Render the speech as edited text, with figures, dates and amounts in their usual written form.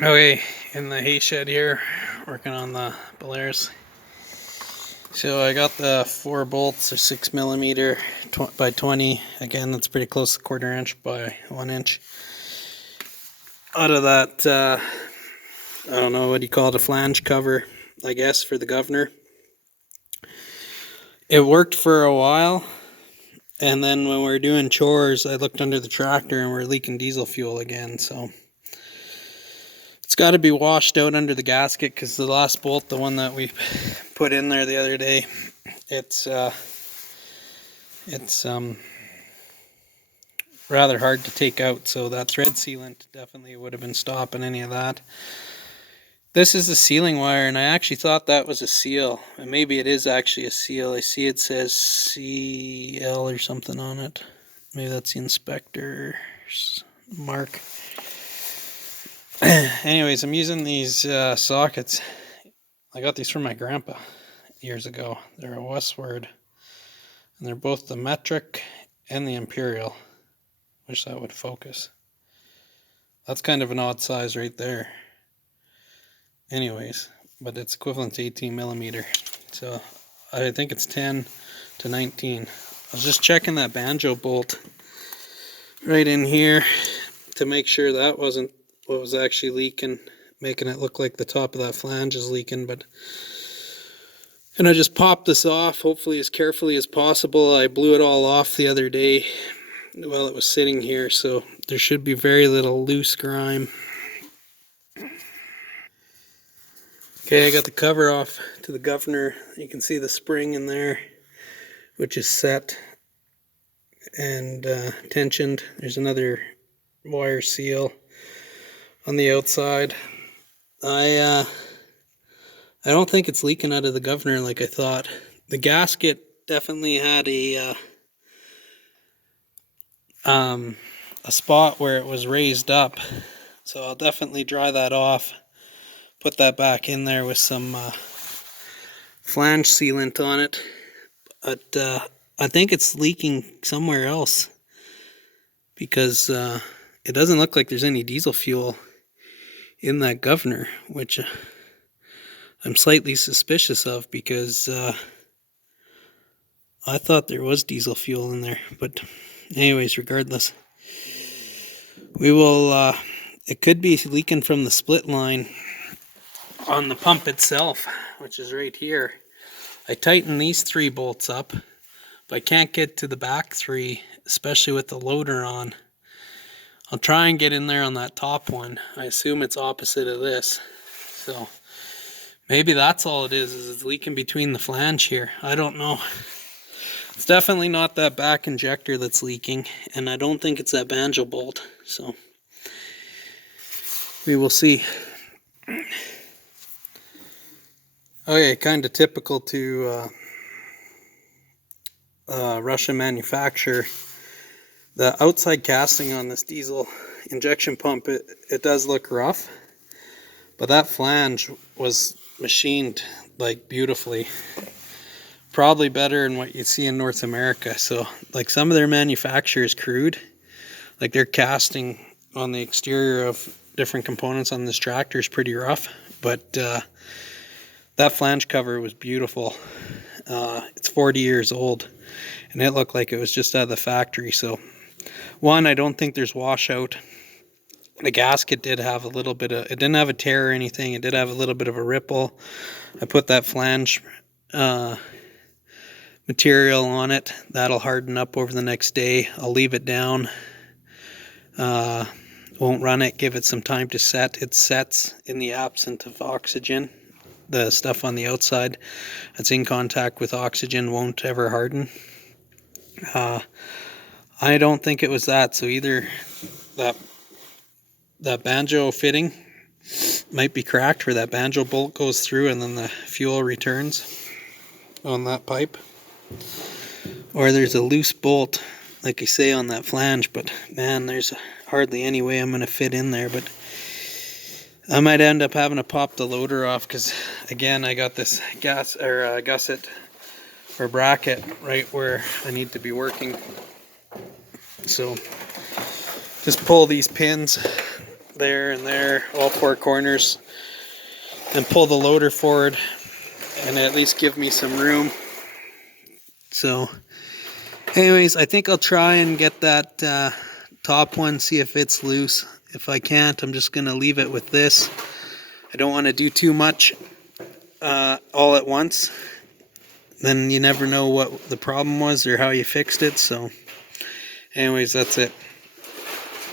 Okay, in the hay shed here, working on the Belarus. So I got the 4 bolts, or 6mm by 20. Again, that's pretty close to 1/4 inch by 1 inch. Out of that, I don't know what you call it, a flange cover, I guess, for the governor. It worked for a while, and then when we were doing chores, I looked under the tractor and we're leaking diesel fuel again, so it's got to be washed out under the gasket, because the last bolt, the one that we put in there the other day, it's rather hard to take out, so that thread sealant definitely would have been stopping any of that. This is the sealing wire, and I actually thought that was a seal, and maybe it is actually a seal. I see it says CL or something on it. Maybe that's the inspector's mark. Anyways, I'm using these sockets. I got these from my grandpa years ago. They're a Westward, and they're both the metric and the imperial. Wish that would focus. That's kind of an odd size right there. Anyways, but it's equivalent to 18mm. So I think it's 10 to 19. I was just checking that banjo bolt right in here to make sure that wasn't what was actually leaking, making it look like the top of that flange is leaking. And I just popped this off, hopefully as carefully as possible. I blew it all off the other day while it was sitting here, so there should be very little loose grime. Okay, I got the cover off to the governor. You can see the spring in there, which is set and tensioned. There's another wire seal on the outside. I don't think it's leaking out of the governor like I thought. The gasket definitely had a spot where it was raised up, so I'll definitely dry that off. Put that back in there with some flange sealant on it. But I think it's leaking somewhere else, because it doesn't look like there's any diesel fuel in that governor, which I'm slightly suspicious of, because I thought there was diesel fuel in there. But anyways, regardless, we will, it could be leaking from the split line on the pump itself, which is right here. I tightened these 3 bolts up, but I can't get to the back 3, especially with the loader on. I'll try and get in there on that top one. I assume it's opposite of this, so maybe that's all it is it's leaking between the flange here. I don't know. It's definitely not that back injector that's leaking, and I don't think it's that banjo bolt, so we will see. Okay, kind of typical to Russian manufacture. The outside casting on this diesel injection pump, it does look rough, but that flange was machined like beautifully. Probably better than what you see in North America. So like some of their manufacture is crude, like their casting on the exterior of different components on this tractor is pretty rough, but that flange cover was beautiful. It's 40 years old, and it looked like it was just out of the factory. So one, I don't think there's washout. The gasket did have a little bit of, it didn't have a tear or anything, it did have a little bit of a ripple. I put that flange material on it. That'll harden up over the next day. I'll leave it down. Won't run it, give it some time to set. It sets in the absence of oxygen. The stuff on the outside that's in contact with oxygen won't ever harden. I don't think it was that, so either that banjo fitting might be cracked, where that banjo bolt goes through and then the fuel returns on that pipe, or there's a loose bolt, like I say, on that flange. But man, there's hardly any way I'm going to fit in there. But I might end up having to pop the loader off, because again, I got this gusset or bracket right where I need to be working. So just pull these pins there, all four corners, and pull the loader forward and at least give me some room. So anyways, I think I'll try and get that top one, see if it's loose. If I can't, I'm just gonna leave it with this. I don't want to do too much all at once. Then you never know what the problem was or how you fixed it. So anyways, that's it.